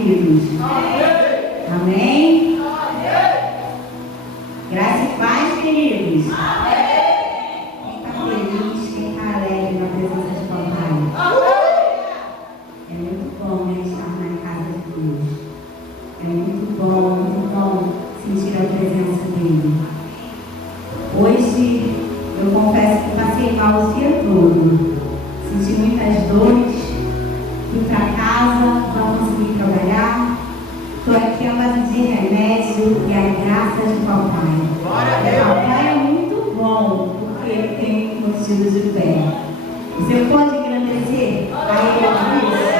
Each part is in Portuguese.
queridos? Amém? Graça e paz, queridos. Quem está feliz, quem está alegre na presença de papai? É muito bom, né, estar na casa de Deus. É muito bom sentir a presença dele. Hoje, eu confesso que passei mal o dia todo. Senti muitas dores. Fui para casa, não consegui trabalhar. Estou aqui à base de remédio e a graça de papai. Papai é muito bom, porque ele tem motivo de fé. Você pode agradecer a ele por isso.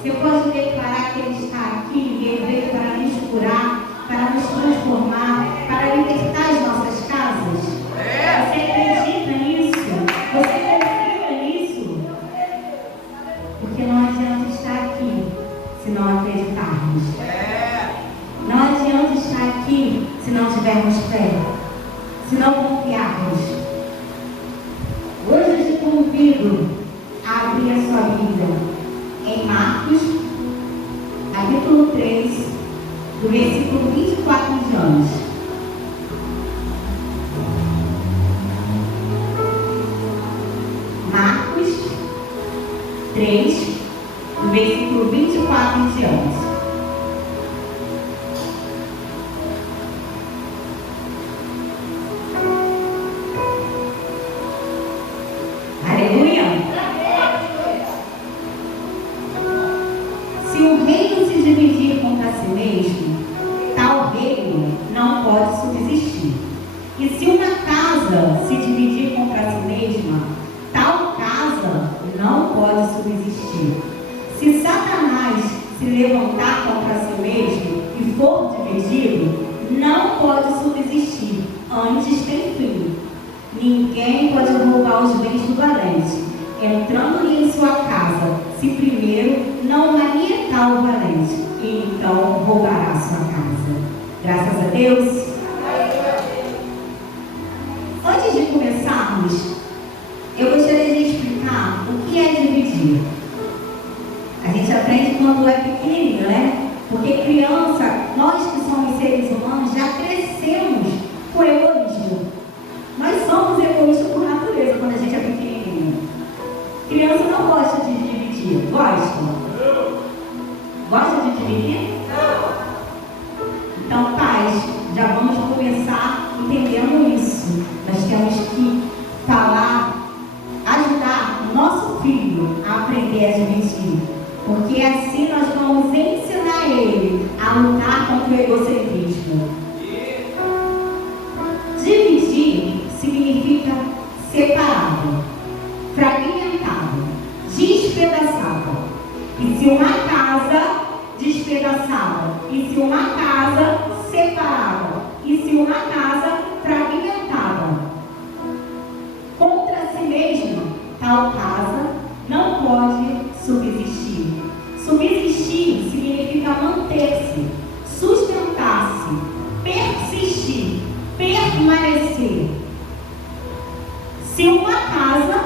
Você pode declarar que ele está aqui e ele veio para nos curar, para nos transformar, para libertar as nossas casas. Você acredita nisso? Você confia nisso? Porque não adianta estar aqui se não acreditarmos. Não adianta estar aqui se não tivermos fé, se não confiarmos. Hoje eu te convido a abrir a sua Bíblia em Marcos, capítulo 3, do versículo 24 em diante. Marcos 3, do versículo 24 em diante. Aleluia! Se o reino se dividir contra si mesmo, tal reino não pode subsistir. E se uma casa se dividir contra si mesma, tal casa não pode subsistir. Se Satanás se levantar contra si mesmo e for dividido, não pode subsistir, antes tem fim. Ninguém pode roubar os bens do valente, entrando-lhe em sua casa, se primeiro não manietar o valente, e então roubará a sua casa. Graças a Deus. Antes de começarmos, eu gostaria de explicar o que é dividir. A gente aprende quando é pequenininho, né? Porque criança, nós que somos seres humanos, já crescemos com egoísmo. Nós somos egoístas por natureza quando a gente é pequenininho. Criança não gosta de dividir. Gosta? Gosta de dividir? Então, pais, já vamos começar entendendo isso. Nós temos que falar, ajudar o nosso filho a aprender a dividir. Porque assim nós vamos ensinar ele a lutar contra o egocentrismo. Dividir significa separado, fragmentado, despedaçado. E se uma casa despedaçada, e se uma casa separada, e se uma casa fragmentada, contra si mesma, tal casa não pode subsistir. Subsistir significa manter-se, sustentar-se, persistir, permanecer. Se uma casa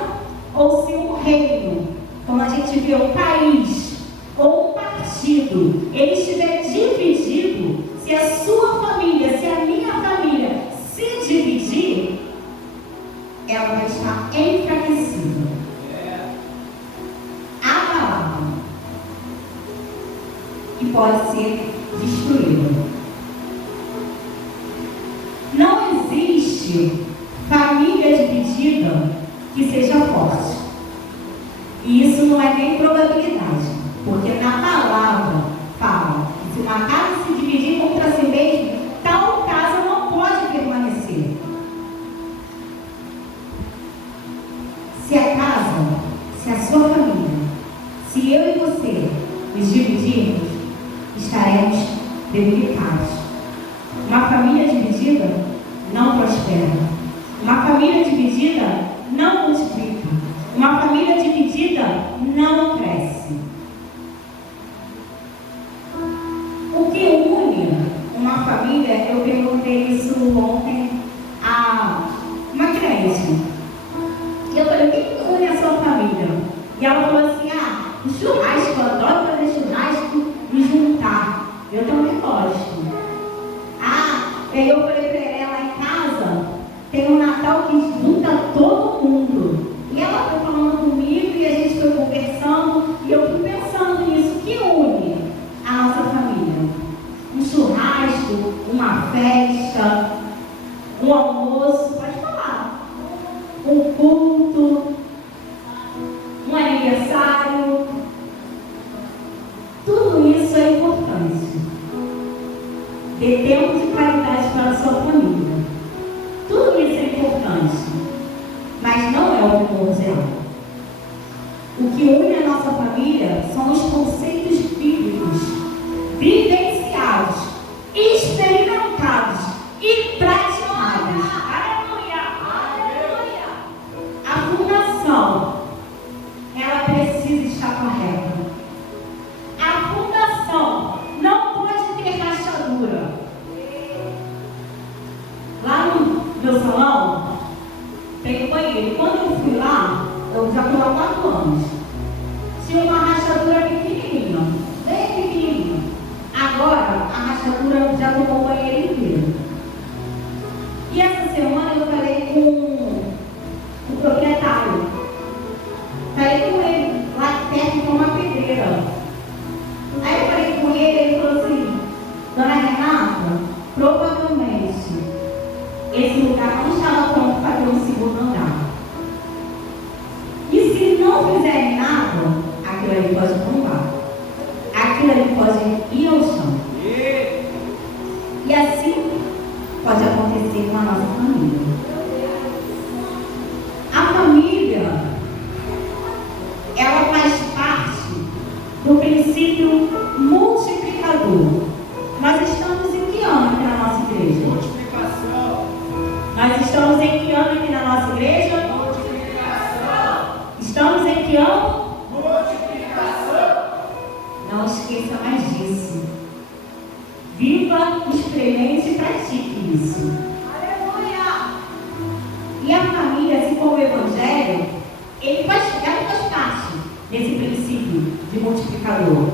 ou se um reino, como a gente vê, um país ou um partido, ele estiver dividido, se a sua família, se a minha família se dividir, ela vai estar enfraquecida, abalada e pode ser destruída. Não existe família dividida que seja forte. E isso não é nem probabilidade, porque na palavra fala que se uma casa se dividir contra si mesma, tal casa não pode permanecer. Se a casa, se a sua família, se eu e você nos dividirmos, estaremos debilitados. Uma família dividida não prospera. Uma família dividida não multiplica. Uma família dividida não cresce. O que une uma família, eu perguntei isso ontem a uma crente. E eu falei, o que une a sua família? E ela falou assim, o churrasco, eu adoro fazer churrasco e junto E aí eu falei para ela, lá em casa, tem um Natal que junta todo mundo. E ela foi falando comigo e a gente foi conversando. E eu fui pensando nisso, que une a nossa família. Um churrasco, uma festa, um almoço, pode falar. Um culto, um aniversário. Tudo isso é importante. Dê tempo de qualidade para a sua família. Tudo isso é importante. Mas não é o primordial. O que une a nossa família são os conceitos bíblicos, vivenciados, experimentados e praticados. Aleluia! Aleluia! A fundação, ela precisa estar correta. A fundação não pode ter rachadura. Lá no meu salão, tem um banheiro. Quando eu fui lá, eu já fui há 4 anos. Tinha uma rachadura pequenininha, bem pequenininha. Agora, a rachadura já tomou o banheiro inteiro. E essa semana eu falei com o proprietário. Falei com ele, lá perto de uma pedreira. Aí eu falei com ele falou assim, Dona Renata, provavelmente esse lugar não estava pronto para ter um segundo andar. E se não fizerem nada, aquilo ali pode tombar. Aquilo ali pode ir ao chão. E assim pode acontecer com a nossa família. A família, ela faz parte do princípio multiplicador. Nós estamos em que ano aqui na nossa igreja? Multiplicação. Nós estamos em que ano aqui na nossa igreja? Multiplicação. Estamos em que ano? Multiplicação. Não esqueça mais disso. Viva, experimente e pratique isso. Aleluia! E a família, assim como o Evangelho, ela faz parte desse princípio de multiplicador.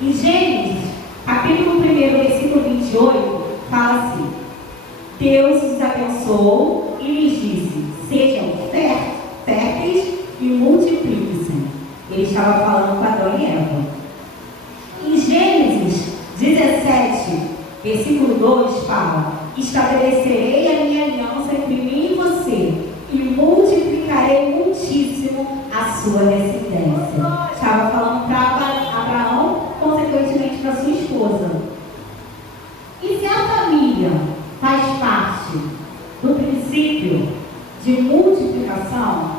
Em Gênesis, capítulo 1, versículo 28, fala assim: Deus os abençoou e lhes disse: sejam férteis e multipliquem-se. Ele estava falando com Adão e Eva. Em Gênesis 17, versículo 2, fala: estabelecerei a minha aliança entre mim e você e multiplicarei muitíssimo a sua descendência. Estava falando para Abraão, consequentemente para sua esposa. E se a família faz parte do princípio de multiplicação,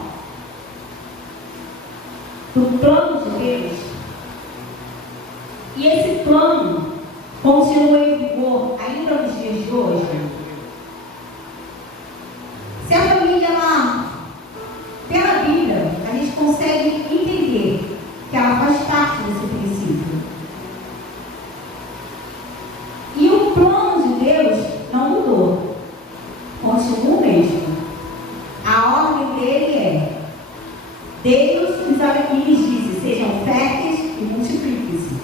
do plano de Deus, e esse plano continua em vigor ainda nos dias de hoje, se a família lá, pela Bíblia, a gente consegue entender que ela faz parte desse princípio. E o plano de Deus não mudou, continua o mesmo. A ordem dele é: Deus lhes disse, sejam férteis e multipliquem-se.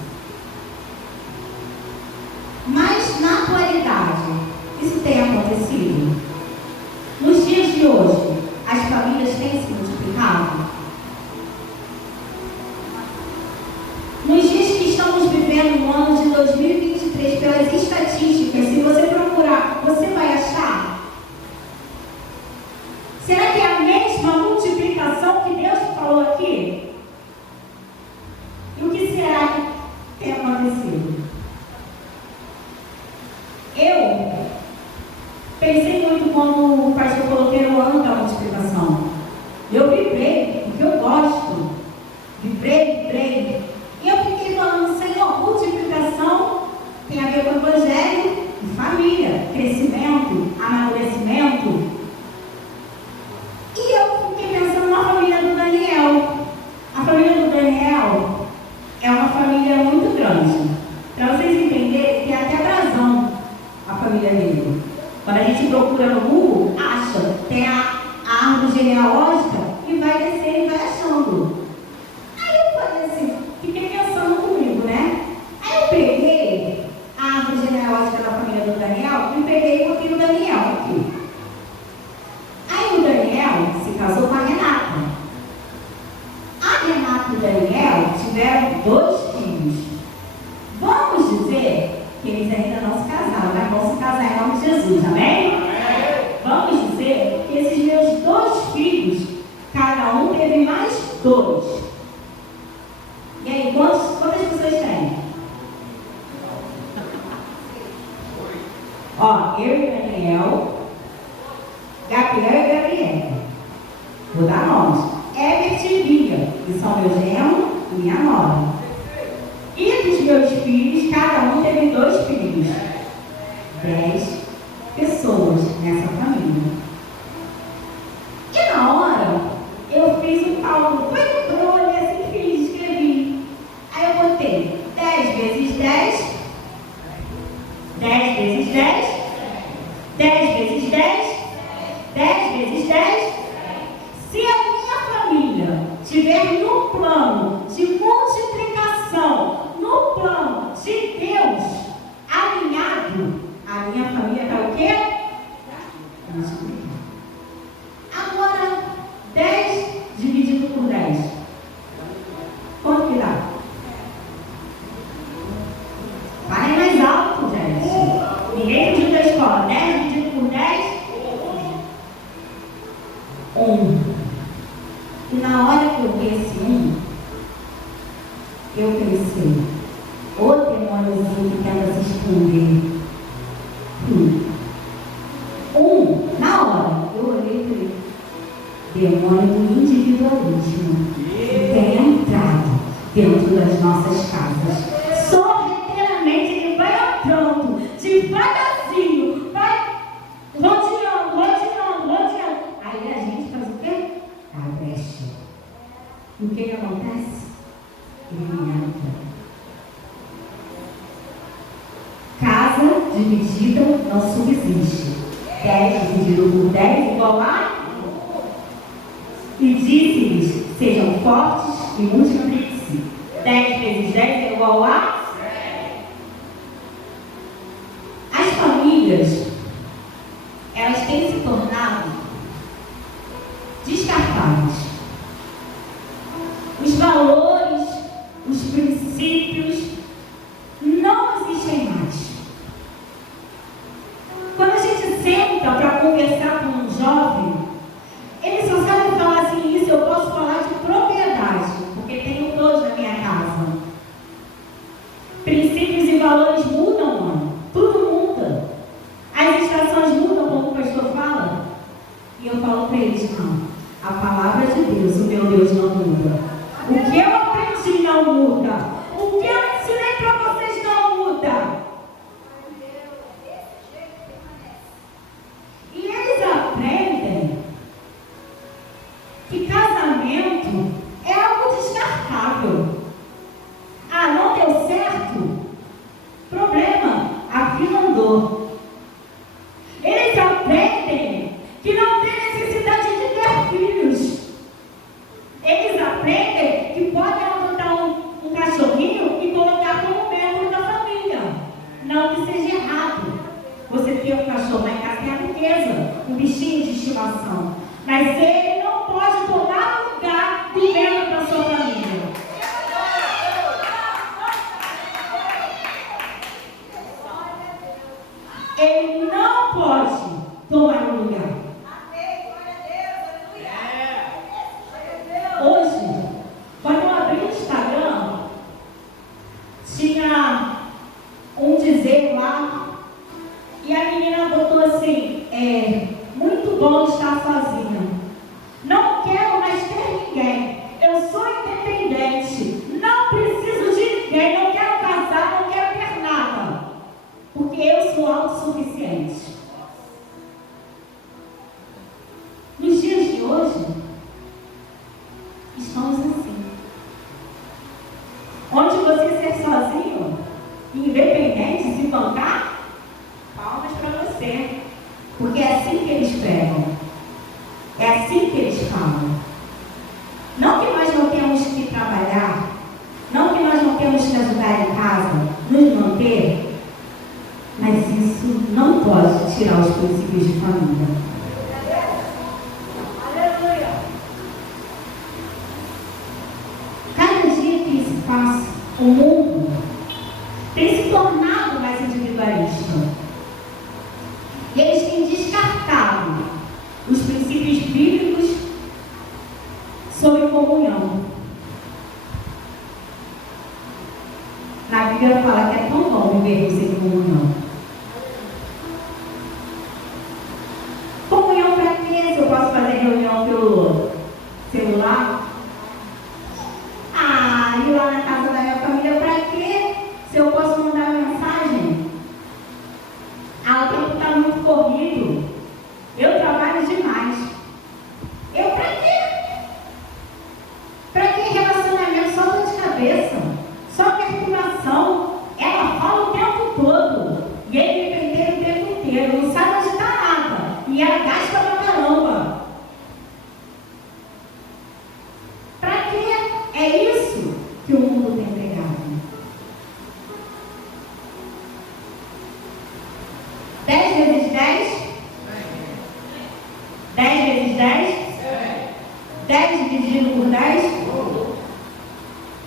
Mas na atualidade, isso tem acontecido? Nos dias de hoje, as famílias têm se multiplicado? Nos dias que estamos vivendo no ano de 2023, pelas estatísticas, se você procurar, você vai achar? Será que é a mesma multiplicação que Deus falou aqui? E o que será que tem acontecido? Eu pensei muito quando o pastor falou que era o ano da multiplicação. Eu vibrei, porque eu gosto. Vibrei. E eu fiquei falando, Senhor, multiplicação tem a ver com o Evangelho e família, crescimento, amadurecimento. E eu fiquei pensando na família do Daniel. A família do Daniel é uma família muito grande. Para vocês entenderem, tem até brasão a família dele. Quando a gente procura no Google, acha, tem a árvore genealógica e vai descer e vai achando. Aí eu falei assim, fiquei pensando comigo, né? Aí eu peguei a árvore genealógica da família do Daniel e peguei e vão se casar em nome de Jesus, amém? Vamos dizer que esses meus 2 filhos, cada um teve mais 2. E aí, quantas pessoas têm? Ó, eu e Daniel, Gabriel e Gabriela. Vou dar nomes. Everett e Bia, que são meu genro e minha nora. E dos meus filhos, cada um teve 2 filhos. 10 pessoas nessa família. E na hora, eu fiz um cálculo. Eu olhei assim, fiz, escrevi. Aí eu botei 10 vezes 10, 10 vezes 10, 10 vezes 10, 10 vezes 10. Se a minha família estiver no plano de multiplicação, no plano de Deus, alinhado, a minha família está o quê? Agora, 10 dividido por 10. Quanto que dá? Vai mais alto, gente. Ninguém fugiu da escola. 10 dividido por 10? 1. E na hora que eu vi esse 1, eu pensei, ô demôniozinho que tenta se esconder. Na hora, eu olhei e falei, demônio do individualismo tem entrado dentro das nossas casas. Sorrateiramente ele vai entrando, devagarzinho, vai rodeando. Aí a gente faz o quê? A brecha. E o que acontece? Ele entra. Casa dividida não subsiste. 10 dividido por 10 igual a? E disse-lhes, sejam fortes e multipliquem-se. 10 vezes 10 é igual a? As famílias, elas têm se tornado descartáveis. Os valores, os princípios não existem mais. Quando a gente senta para conversar com um jovem, ele só sabe falar assim, isso eu posso falar de propriedade, porque tenho todos na minha casa. Princípios e valores mudam, mano. Tudo muda. As estações mudam, como o pastor fala. E eu falo para eles, não. A palavra de Deus, o meu Deus não muda. O que eu aprendi não muda. O que eu ensinei para vocês não muda. E eles aprendem que casamento é algo descartável. Ah, não deu certo? Problema, a vida andou. Eles aprendem que não tem necessidade de ter filhos. Eles aprendem que podem adotar um cachorrinho e colocar como membro da família. Não que seja errado você ter um cachorro, em casa é a riqueza, um bichinho de estimação. Mas ele não pode tomar o lugar do membro da sua família. Ele não pode tomar o lugar. Hoje, quando eu abri o Instagram, tinha um dizer lá, e a menina botou assim, muito bom estar sozinha. Não quero mais ter ninguém. Eu sou independente. Não preciso de ninguém. Não quero casar, não quero ter nada. Porque eu sou autossuficiente. Nos dias de hoje, estamos assim. Onde você ser sozinho, independente, se bancar, palmas para você. Porque é assim que eles pregam. É assim que eles falam. Não que nós não temos que trabalhar, não que nós não temos que ajudar em casa, nos manter, mas isso não pode tirar os princípios de família. Aleluia! Cada dia que se passa, o mundo tem se tornado mais individualista. é tão bom viver sem comunhão. Comunhão para quê? Se eu posso fazer reunião pelo celular? Ir lá na casa da minha família para quê? Se eu posso mandar mensagem? O tempo está muito corrido. Eu trabalho demais. Para quê? Para que relacionamento? Só dor de cabeça, só perturbação. Ela fala o tempo todo. E ele me penteia o tempo inteiro. Não sabe onde está nada. E ela gasta pra caramba. Para quê? É isso que o mundo tem pregado. 10 vezes 10? 10 vezes 10? 10 dividido por 10?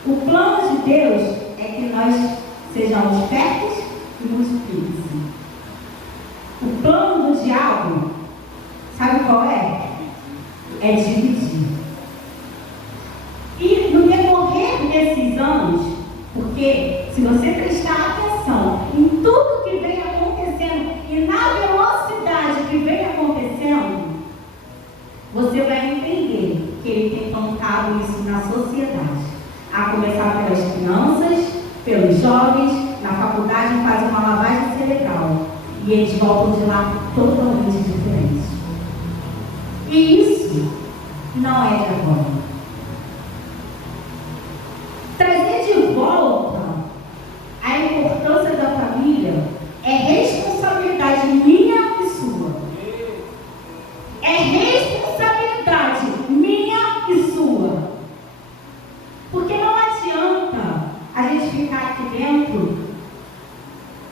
O plano de Deus é que nós sejamos férteis e multipliquem. O plano do diabo, sabe qual é? É dividir. E no decorrer desses anos, porque se você prestar atenção em tudo que vem acontecendo e na velocidade que vem acontecendo, você vai entender que ele tem plantado isso na sociedade. A começar pelas crianças, pelos jovens, na faculdade faz uma lavagem cerebral. E eles voltam de lá totalmente diferentes. E isso não é de agora. Trazer de volta a importância da família é responsabilidade minha e sua. É responsabilidade minha e sua. Porque não adianta a gente ficar aqui dentro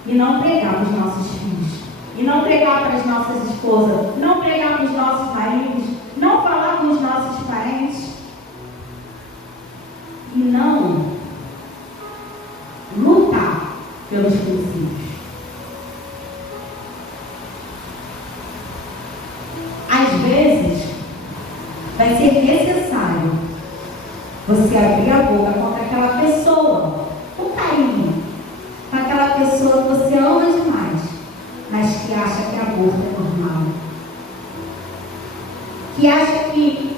e não pregar para os nossos filhos, e não pregar para as nossas esposas, não pregar para os nossos maridos, não falar com os nossos parentes, e não lutar pelos princípios. Às vezes, vai ser necessário você abrir a boca contra aquela pessoa, com carinho, com aquela pessoa que você ama demais, mas que acha que aborto é normal, que acha que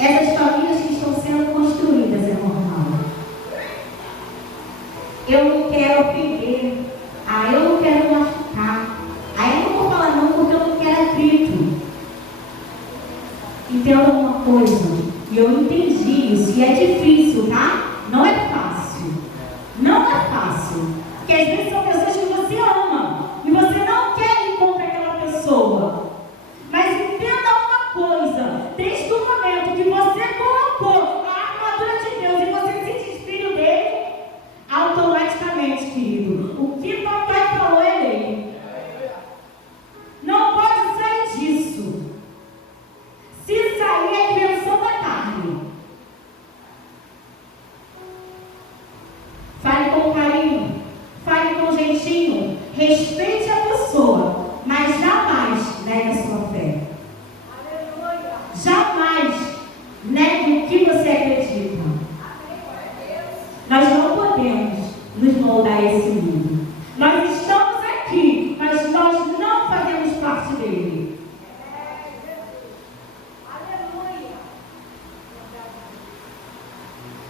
essas famílias que estão sendo construídas é normal. Eu não quero ofender, eu não quero machucar, eu não vou falar não porque eu não quero atrito. Entenda uma coisa, e eu entendi isso, e é difícil, tá? Não é fácil. Não é fácil. Porque às vezes são pessoas que você ama, e você não quer ir contra aquela pessoa. Mas entenda uma coisa, desde o momento que você colocou a armadura de Deus e você se diz filho dele, automaticamente, querido, o que papai falou é lei. Não pode sair disso. Se sair é invenção da carne. Fale com carinho, fale com jeitinho, respeite a pessoa, mas jamais negue a sua fé. Jamais negue o que você acredita. Nós não podemos nos moldar a esse mundo. Nós estamos aqui, mas nós não fazemos parte dele.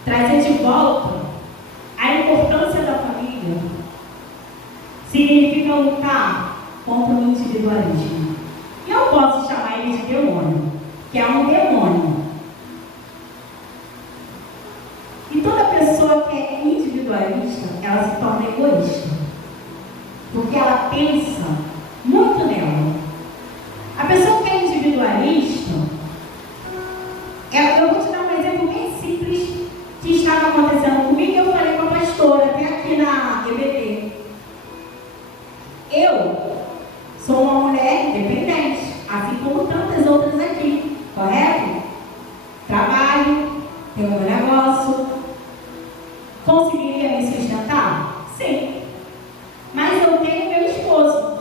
Trazer de volta a importância da família significa lutar contra o individualismo. E eu posso chamar ele de demônio, que é um demônio. E toda pessoa que é individualista, ela se torna egoísta, porque ela pensa muito nela. A pessoa que é individualista, eu vou te dar um exemplo bem simples que estava acontecendo comigo. Eu falei com a pastora, até aqui na EBD. Eu sou uma mulher independente, assim como tantas outras aqui, correto? Trabalho, tenho meu negócio. Conseguiria me sustentar? Sim. Mas eu tenho meu esposo,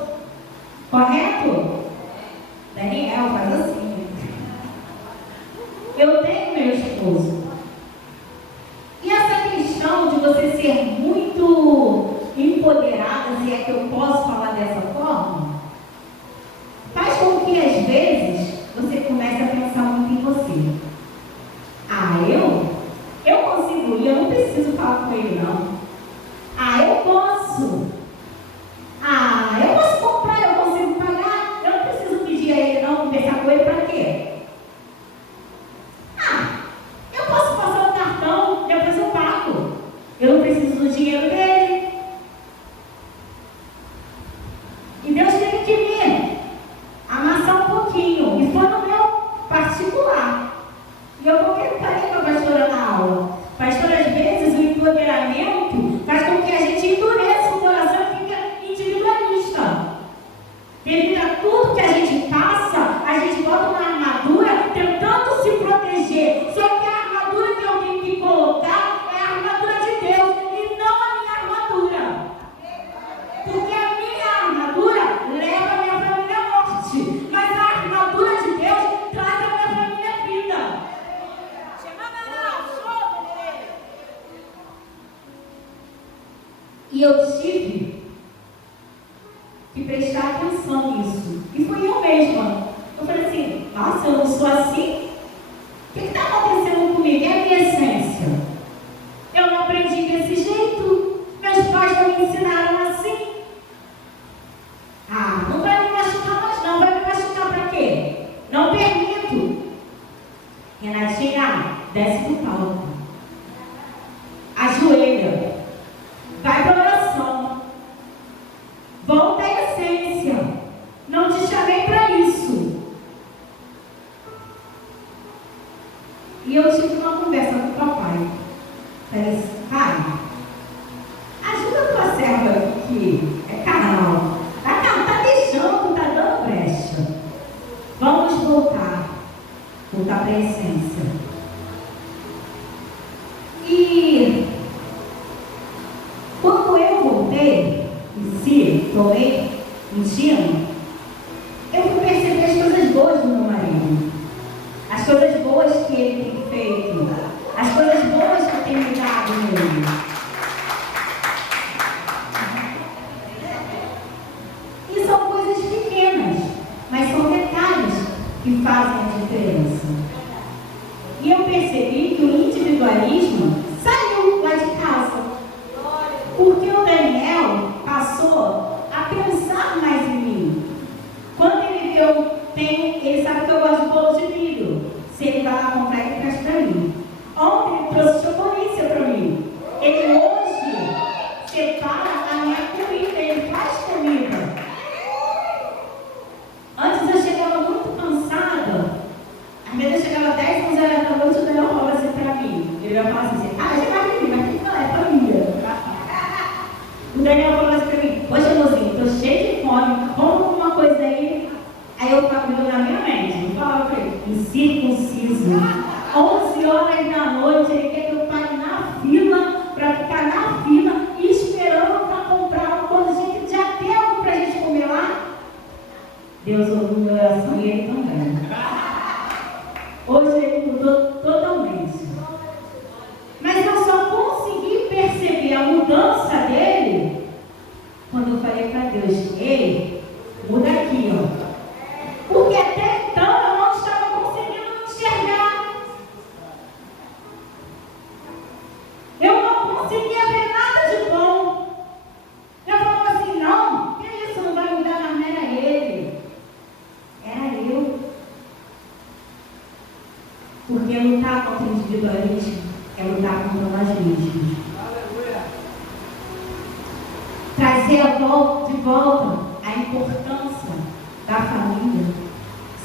correto? Daniel, faz assim. Eu tenho meu esposo. E essa questão de você ser muito importante é que eu posso falar dessa forma, faz com que às vezes você comece a pensar muito em você. Eu consigo ir, eu não preciso falar com ele não. Eu posso. Eu posso comprar, eu consigo pagar, eu não preciso pedir a ele não, conversar com ele para quê? Eu posso passar o cartão, depois eu pago. Eu não preciso do dinheiro dele. E Deus teve que me amassar um pouquinho. E foi no meu particular. E eu falei com a pastora na aula. Pastor, às vezes o empoderamento faz com que a gente endureça o coração e fica individualista. Devido a tudo que a gente passa, a gente bota uma armadura tentando se proteger. Só que a armadura que eu tenho que colocar é a armadura de Deus e não a minha armadura. Porque a minha armadura leva a minha família à morte, mas a armadura de Deus traz a minha família à vida. E eu tive que prestar atenção nisso. E fui eu mesma. Eu falei assim, nossa, eu não sou assim? O que está acontecendo comigo? É a minha essência. Eu não aprendi desse jeito. Meus pais não me ensinaram assim. Não vai me machucar mais não. Vai me machucar para quê? Não permito. Renatinha, desce do palco. Ajoelha. Vai para oração. Volta à essência. Não te chamei para isso. E eu tive uma conversa com o papai. Falei assim, pai, ajuda a tua serva aqui, que é carnal. Tá deixando, tá dando brecha. Vamos voltar para a essência. E quando eu voltei, tomei ensino, eu fui perceber as coisas boas do meu marido, as coisas boas que ele tem feito, as coisas boas que eu tenho me dado nele. E são coisas pequenas, mas são detalhes que fazem a diferença. E eu percebi que o individualismo saiu lá de casa. Porque o Daniel passou a pensar mais em mim. Quando ele vê ele sabe que eu gosto de bolo de milho. Se ele vai lá comprar, ele traz para mim. Ontem ele trouxe chocolate para mim. Ele hoje separa a minha comida, ele faz comida. Antes eu chegava muito cansada. Às vezes eu chegava 10, 11 horas da noite, o Daniel falava assim para mim. Ele ia falar assim, já chegava em mim, mas não é família. O Daniel falou assim para mim, poxa, mozinho, tô cheio de fome, como alguma coisa aí. Aí eu ficava na minha mente, eu falava para ele, incircunciso. 11 horas da noite, ele quer que eu pare na fila, para ficar na fila, esperando para comprar, quando a gente já tem algo para a gente comer lá. Deus ouviu minha oração e ele também. Hoje ele mudou totalmente. Mas eu só consegui perceber a mudança dele quando eu falei para Deus, ei, muda aqui, ó. Porque até então eu não estava conseguindo enxergar. Eu não conseguia ver nada de bom. Eu falava assim, não, que isso não vai mudar, mas não era ele. Era eu. Porque lutar contra o individualismo é lutar contra nós mesmos. Trazer de volta a importância da família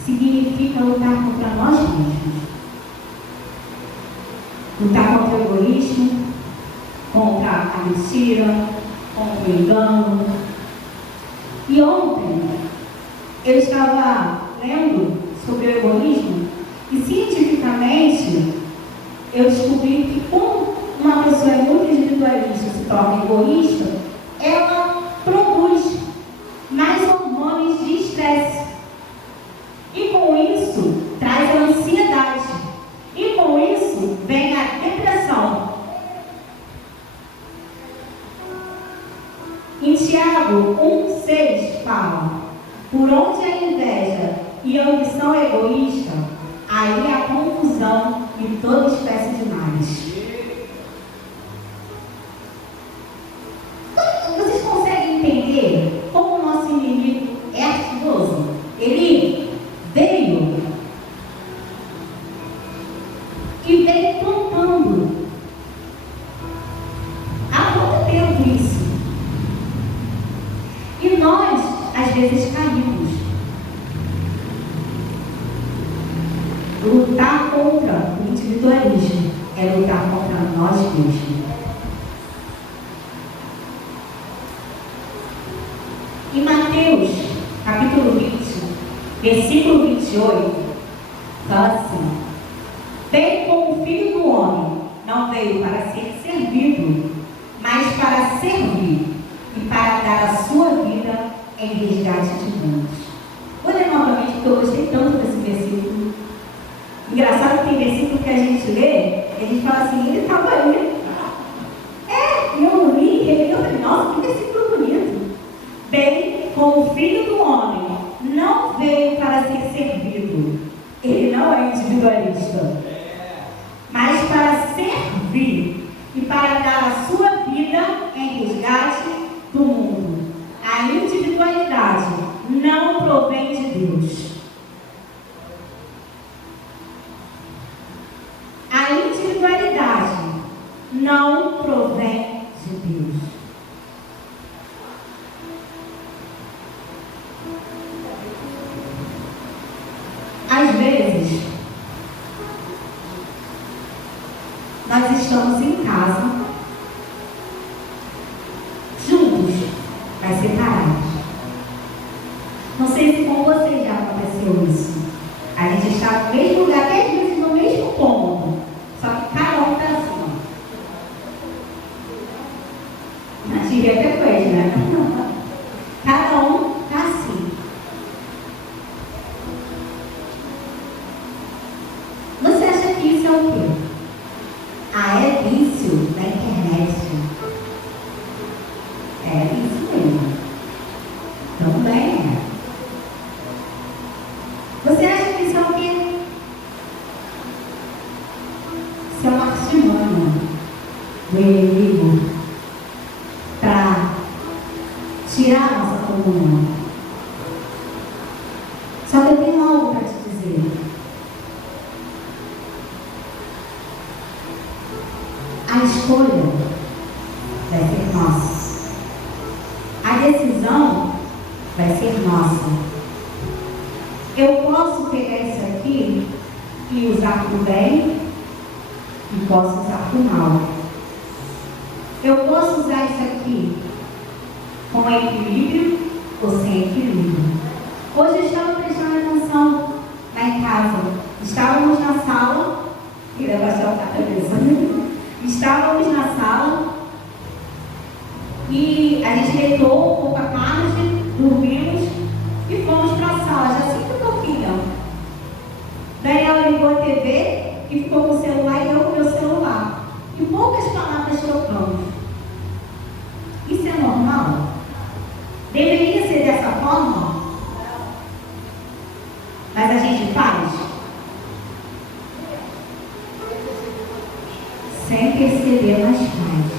significa lutar contra nós mesmos. Lutar contra o egoísmo, contra a mentira, contra o engano. E ontem eu estava lendo sobre o egoísmo e cientificamente eu descobri que quando uma pessoa é muito individualista, se torna egoísta, ela produz mais hormônios de estresse. E com isso, traz a ansiedade. E com isso, vem a depressão. Em Tiago 1,6 fala: por onde a inveja e a ambição egoísta, aí há confusão e toda espécie de males. Vocês conseguem entender como o nosso inimigo é ardiloso? Ele veio e veio plantando. Há quanto tempo isso? E nós, às vezes, caímos. Lutar contra o individualismo é lutar contra nós mesmos. Em Mateus, capítulo 20, versículo 28, fala assim: bem como o Filho do Homem não veio para ser servido, mas para servir e para dar a sua vida em resgate de muitos. Vou ler novamente porque eu gostei tanto desse versículo. Engraçado que tem versículo que a gente lê e a gente fala assim: ele estava ali. Eu li, eu falei: nossa, que versículo bonito. Bem como o Filho do Homem não veio para ser servido, ele não é individualista, mas para servir e para dar a sua vida em resgate do mundo. A individualidade não provém de Deus. A individualidade não provém de Deus. Às vezes, nós estamos em casa, juntos, mas separados. Não sei se com vocês já aconteceu isso. A gente está no mesmo lugar, até às vezes no mesmo ponto, só que cada um está assim. Na gíria até coisa, né? Cada um está assim. Você acha que isso é o quê? É vício da internet. É isso mesmo. Também é. Você acha que isso é o quê? Isso é uma artimanha do inimigo para tirar a nossa comunhão. Só que eu tenho algo para te dizer. A escolha vai ser nossa. A decisão vai ser nossa. Eu posso pegar isso aqui e usar para o bem e posso usar para o mal. Eu posso usar isso aqui com equilíbrio ou sem equilíbrio. Hoje eu estava prestando atenção lá em casa. Estávamos na sala, queria baixar a cabeça. Estávamos na sala e a gente deitou um pouco à tarde, dormimos e fomos para a sala, já 5 e pouquinho. Daí ela ligou a TV e ficou com o celular e eu com o meu celular. E poucas palavras trocamos. Isso é normal? Deveria ser dessa forma? Mas a gente faz? Sem perceber, mas faz.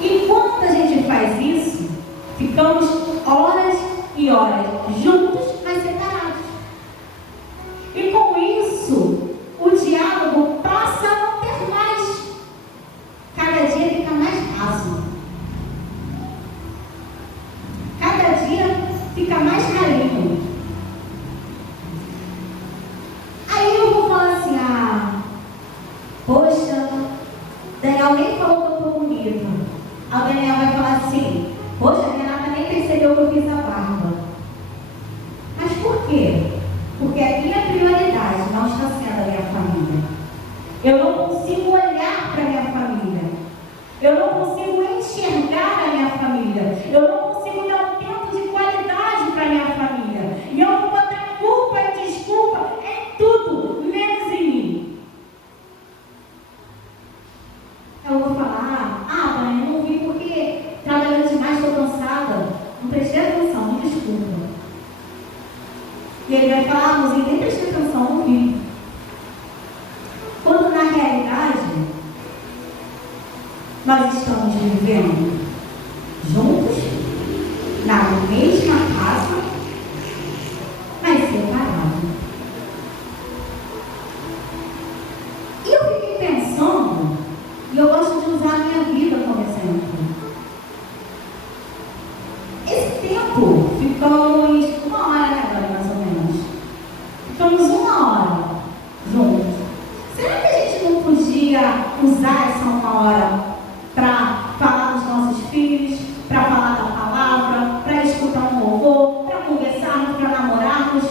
E quando a gente faz isso, ficamos horas e horas juntos, mas separados. E com isso, o diálogo passa a não ter mais. Cada dia fica mais raso. Cada dia fica mais ralinho. Aí eu vou falar assim: poxa, Daniel nem falou que eu estou bonita. A Daniel vai falar assim: poxa, a Renata nem percebeu que eu fiz a barba. Mas por quê? Porque a minha prioridade não está sendo a minha família. Eu não consigo olhar para a minha família. Eu não consigo enxergar a minha família. Eu não consigo dar um tempo de qualidade para a minha família. E eu vou botar culpa e desculpa em tudo, menos em mim. Eu vou falar: Dani, eu não vi porque estava E ele vai falar, mas nem presta atenção no vídeo. Quando na realidade, nós estamos vivendo juntos, na mesma casa, mas separados. E eu fiquei pensando, e eu gosto de usar a minha vida como exemplo. Esse tempo ficamos 1 hora, né, agora mais ou menos. Ficamos 1 hora juntos. Será que a gente não podia usar essa 1 hora para falar dos nossos filhos, para falar da palavra, para escutar um louvor, para conversarmos, para namorarmos?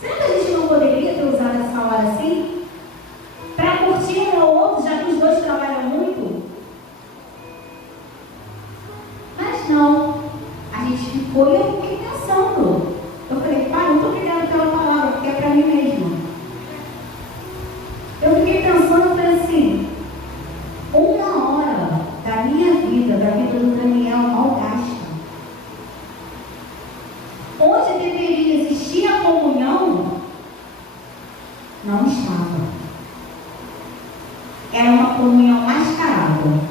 Será que a gente não poderia ter usado essa hora assim? Para curtir um ao outro, já que os dois trabalham muito? Mas não. A gente ficou e eu fiquei pensando. Eu falei, pai, eu estou querendo aquela palavra, porque é para mim mesmo. Eu fiquei pensando, eu falei assim, 1 hora da minha vida, da vida do Daniel, mal gasta. Onde deveria existir a comunhão, não estava. Era uma comunhão mascarada.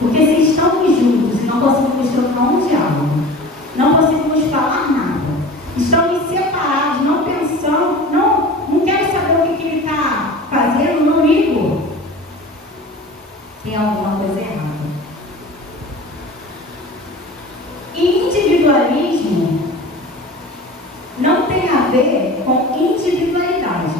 Porque se estamos juntos e não conseguimos trocar um diálogo, não conseguimos falar nada, estamos separados, não pensando, não quero saber o que ele está fazendo, não ligo, tem alguma coisa errada. E individualismo não tem a ver com individualidade.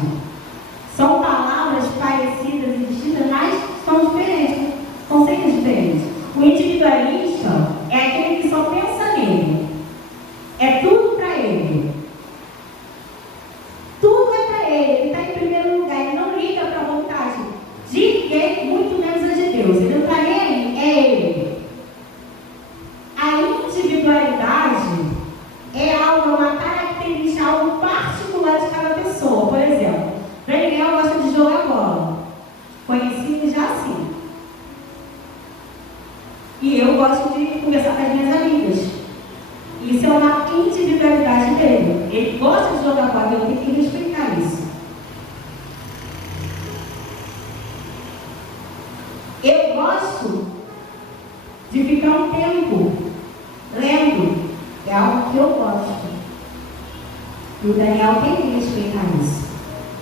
São palavras parecidas e distintas, mas são diferentes, conceitos diferentes. O individualista é aquele que só pensa nele. É tudo para ele. Tudo é para ele. Ele está em primeiro lugar. Ele não liga para a vontade de ninguém, muito menos a de Deus. Ele não está nem aí. É ele. A individualidade é algo, uma característica, algo particular de cada pessoa. Por exemplo, Daniel gosta de jogar bola. Conhecido já assim. E eu gosto de conversar com as minhas amigas. Isso é uma individualidade dele. Ele gosta de jogar bola, eu tenho que respeitar isso. Eu gosto de ficar um tempo lendo. É algo que eu gosto. E o Daniel tem que respeitar isso.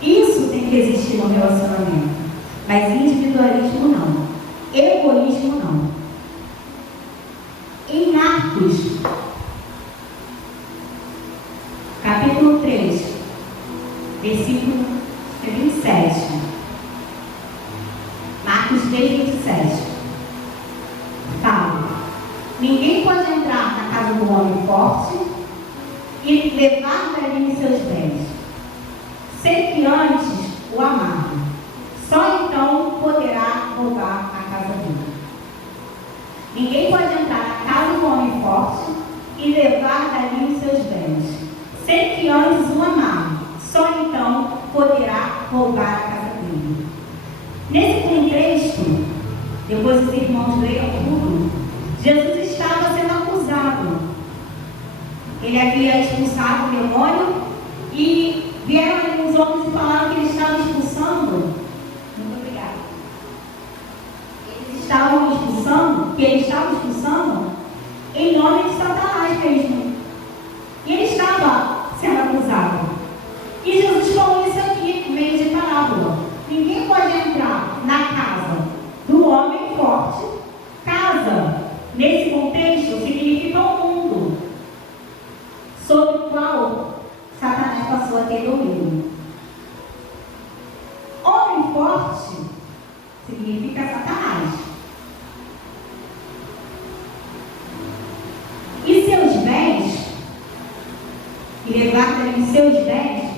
Isso tem que existir no relacionamento. Mas individualismo não. Egoísmo não. Em Marcos, capítulo 3, versículo 27. Marcos 3, 27. Fala: ninguém pode entrar na casa do homem forte e levar dali seus bens, sem que antes o amar. Só então poderá roubar a casa dele. Ninguém pode entrar na casa do homem forte e levar dali os seus bens, sem que antes o amar. Só então poderá roubar a casa dele. Nesse contexto, depois os irmãos leiam tudo, Jesus estava sendo acusado. Ele havia expulsado o demônio e vieram alguns homens e falaram que ele estava expulsando. Muito obrigada. Que ele estava expulsando em nome de Satanás mesmo. E ele estava sendo acusado. E Jesus falou isso aqui, no meio de parábola. Ninguém pode entrar na casa do homem forte. Casa, nesse contexto, significa o mundo sobre o qual Satanás passou a ter domínio. Homem forte significa Satanás. E seus bens, e levar dali seus bens,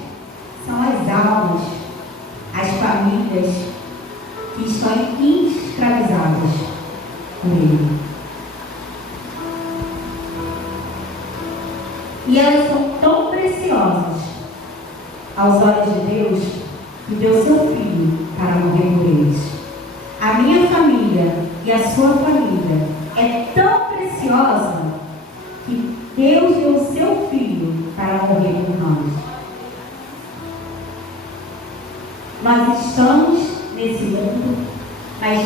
são as almas, as famílias que estão escravizadas por ele. E elas são tão preciosas aos olhos de Deus, que deu seu filho para morrer por eles. A minha família e a sua família é tão preciosa que Deus deu o seu filho para morrer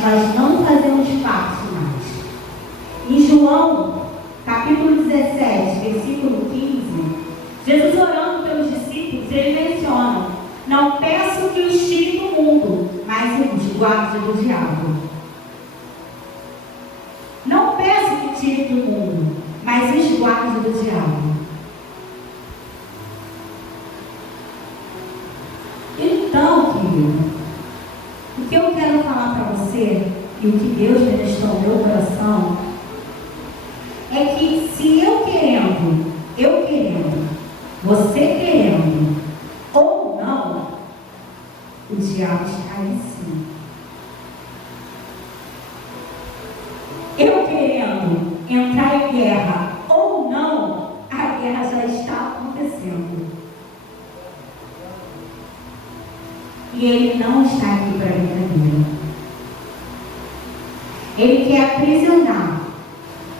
nós não fazemos parte mais. Em João, capítulo 17, versículo 15, Jesus orando pelos discípulos, ele menciona: não peço que os tire do mundo, mas os guarde do diabo. Não peço que tire do mundo, mas os guarde do diabo. Então, querido, o que eu quero falar para você, e o que Deus ministrou no meu coração, é que se eu querendo, você querendo, ou não, o diabo está em si. Eu querendo entrar em guerra, ou não, a guerra já está acontecendo. E ele não está aqui para brincadeira. Ele quer aprisionar.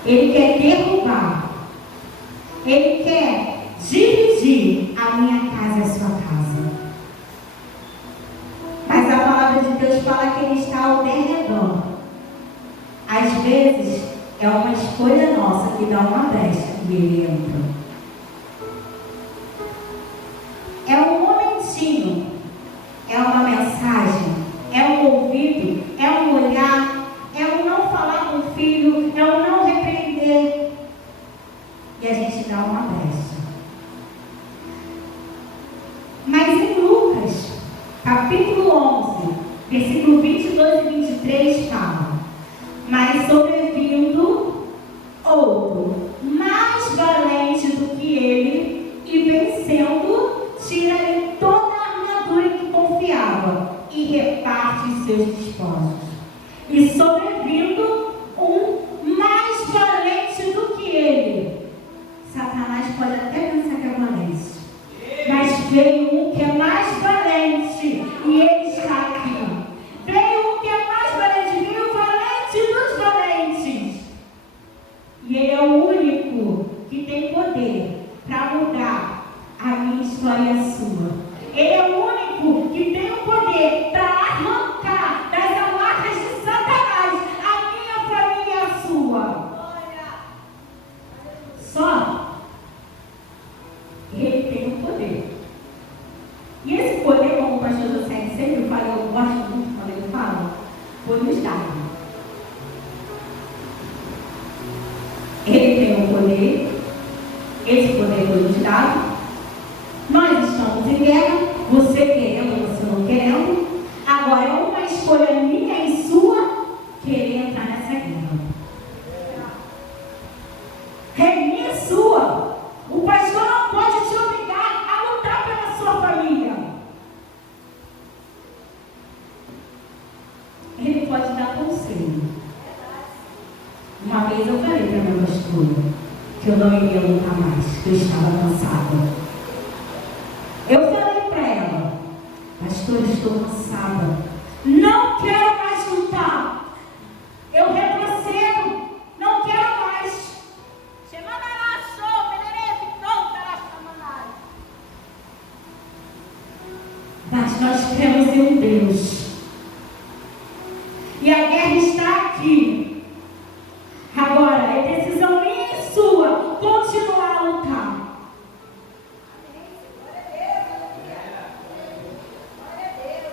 Ele quer derrubar. Ele quer dividir a minha casa e a sua casa. Mas a palavra de Deus fala que ele está ao derredor. Às vezes é uma escolha nossa que dá uma brecha e ele entra. É um momentinho. É uma mensagem, é um ouvido, é um olhar, é um não falar com o filho, é um não repreender. E a gente dá uma brecha. Mas em Lucas, capítulo 11, versículo 22 e 23 fala: mas sobrevindo outro, mais valente do que ele, e vencendo, tira-lhe toda a armadura em que confiava e reparte os seus despojos. E sobrevindo um mais valente do que ele. Satanás pode até pensar que é valente, mas veio um que é mais valente e ele está aqui. Veio um que é mais valente, veio o valente dos valentes. E ele é o único que tem poder para mudar a minha história e a sua. Ele é o único que tem o poder para arrancar das amarras de Satanás a minha família e a sua. Só ele tem o poder. E esse poder, como o pastor José sempre fala, eu gosto muito quando ele fala, foi nos dado. Ele tem o poder, esse poder foi nos dado. Nós estamos em guerra, você querendo, você não querendo. Agora é uma escolha minha e sua querer entrar nessa guerra. É minha e sua. O pastor não pode te obrigar a lutar pela sua família. Ele pode dar conselho. Uma vez eu falei para minha pastora que eu não iria lutar mais, que eu estava cansada. Eu falei para ela: pastor, estou cansada, não quero mais lutar, eu retrocedo, não quero mais. Mas nós cremos em um Deus, e a guerra está aqui. Agora é decisão minha e sua continuar a lutar.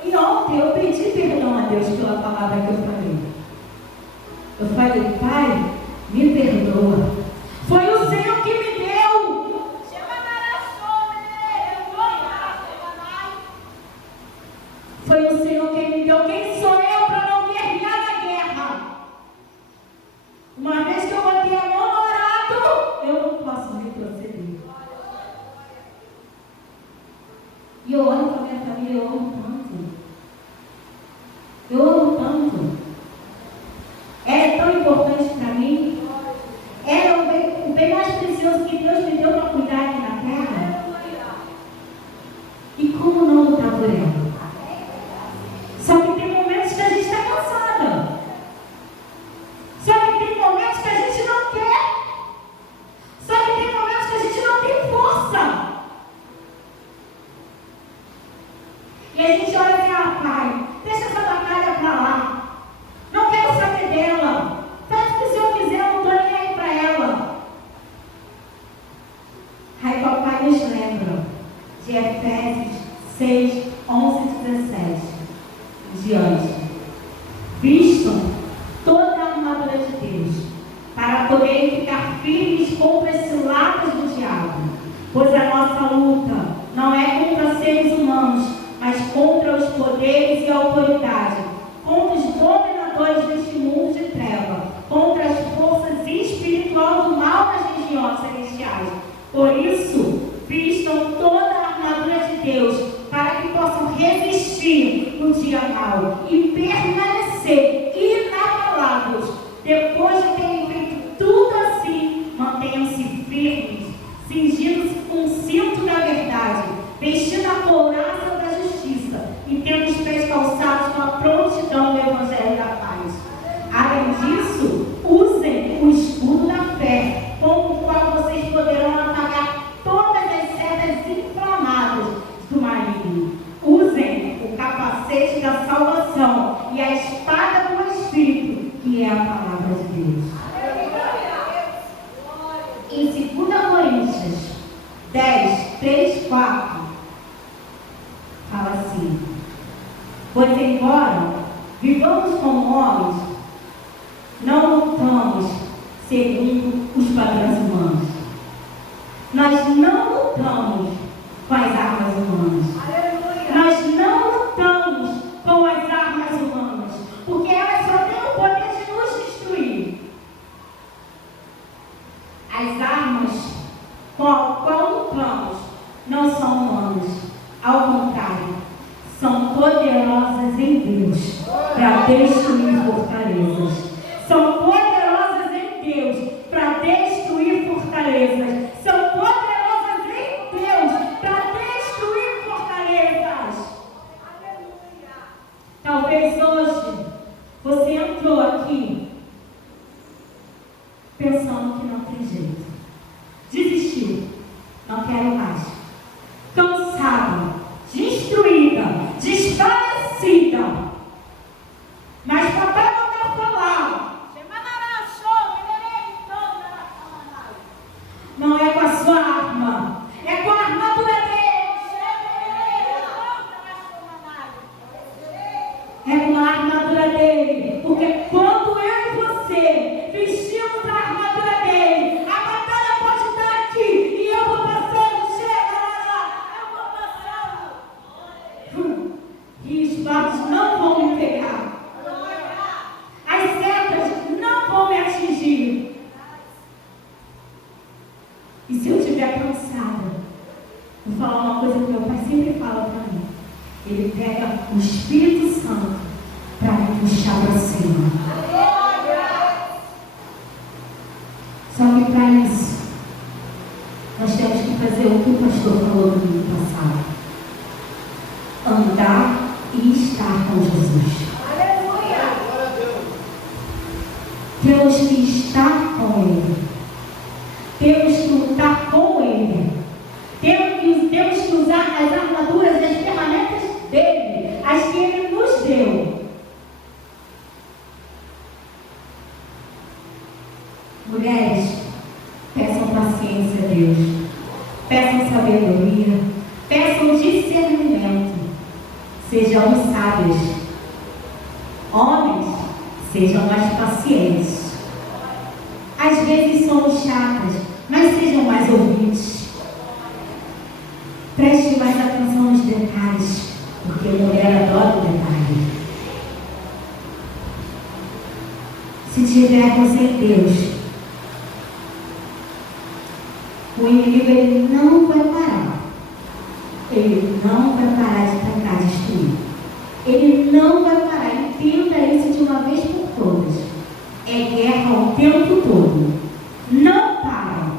E ontem eu pedi perdão a Deus pela palavra que eu falei. Eu falei: Pai, me perdoa. Foi o Senhor que me deu. Foi o Senhor que me deu. Quem sou eu para não guerrear na guerra? Uma vez que eu botei a mão no arado, eu não posso retroceder. E eu oro com a minha família, eu amo tanto. Eu amo tanto. É tão importante para mim. É o bem mais precioso que Deus me deu para cuidar aqui na terra. E como não lutar por ela? Só que tem momentos que a gente está cansada. Só que tem momentos que a gente não quer. Só que tem momentos que a gente não tem força. E a poderem ficar firmes contra as ciladas do diabo, pois a nossa luta não é contra seres humanos, mas contra os poderes e autoridades, contra os dominadores deste mundo de treva, contra as forças espirituais do mal nas regiões celestiais. Por isso, vistam toda a armadura de Deus, para que possam resistir no dia mau e permanecer inabaláveis. Depois de terem feito tudo assim, mantenham-se firmes, cingindo-se com o cinto da verdade, vestindo a couraça da justiça e tendo os pés calçados com a prontidão do Evangelho da paz. Além disso, usem o escudo da fé, com o qual vocês poderão apagar todas as setas inflamadas do maligno. Usem o capacete da salvação e a espada do Espírito, que é a palavra de Deus. Em 2 Coríntios 10, 3, 4, fala assim: pois embora vivamos como homens, não lutamos segundo os padrões humanos. Nós não lutamos com as armas humanas. Nós não lutamos com as armas humanas, porque elas só têm o poder de nos destruir. As armas com as quais lutamos não são humanas. Ao contrário, são poderosas em Deus para destruir fortalezas. São poderosas em Deus para destruir fortalezas. São poderosas em Deus para destruir fortalezas. Talvez hoje você entrou aqui pensando que não tem jeito. Desistiu. Não quero mais. Cansada, destruída, desfalecida. Mas papai mandou falar. Não é com a sua arma, é com a armadura dele. É com a armadura dele. Porque quando eu e você vestimos a armadura dele, a batalha pode estar aqui e eu vou passando. Chega lá, eu vou passando. E os fatos não vão me pegar. As setas não vão me atingir. E se eu estiver cansada, vou falar uma coisa que meu pai sempre fala para mim. Ele pega o Espírito Santo para me puxar para cima. Só que para isso, nós temos que fazer o que o pastor falou no domingo passado. Andar e estar com Jesus. Temos que estar com Ele. Temos que lutar com Ele. Temos que usar as armaduras e as ferramentas dele, as que Ele nos deu. Mulheres, peçam paciência a Deus. Peçam sabedoria. Peçam discernimento. Sejam sábios. Homens, sejam mais pacientes. Às vezes somos chatas, mas sejam mais ouvintes. Preste mais atenção nos detalhes, porque a mulher adora o detalhe. Se tivermos em Deus, o inimigo ele não vai parar. Ele não vai parar de tentar destruir. Ele não vai parar. Entenda isso de uma vez por todas. É guerra o tempo todo. Não para.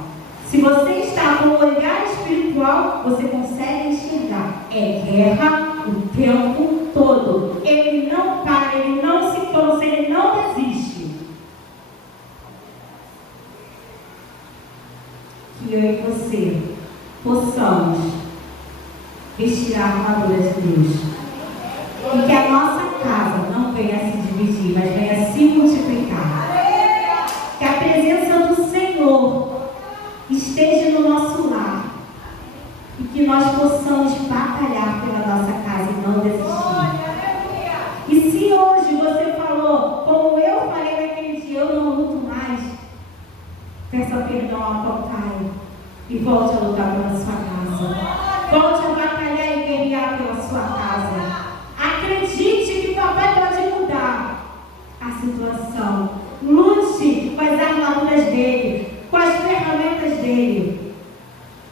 Se você está com o olhar espiritual, você consegue enxergar. É guerra o tempo todo. Ele não para, ele não se cansa, ele não desiste. Que eu e você possamos vestir a armadura de Deus. E que a nossa casa não venha se dividir, mas venha se multiplicar. Que a presença do Senhor esteja no nosso lar. E que nós possamos batalhar pela nossa casa e não desistir. E se hoje você falou, como eu falei naquele dia, eu não luto mais, Peça perdão ao papai e volte a lutar pela sua casa. Volte a batalhar e guerrear pela sua casa. Acredite que o papai pode mudar a situação. Lute com as armaduras dele, com as ferramentas dele.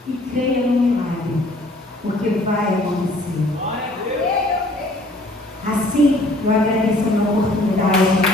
E creia no milagre, porque vai acontecer. Assim, eu agradeço a minha oportunidade.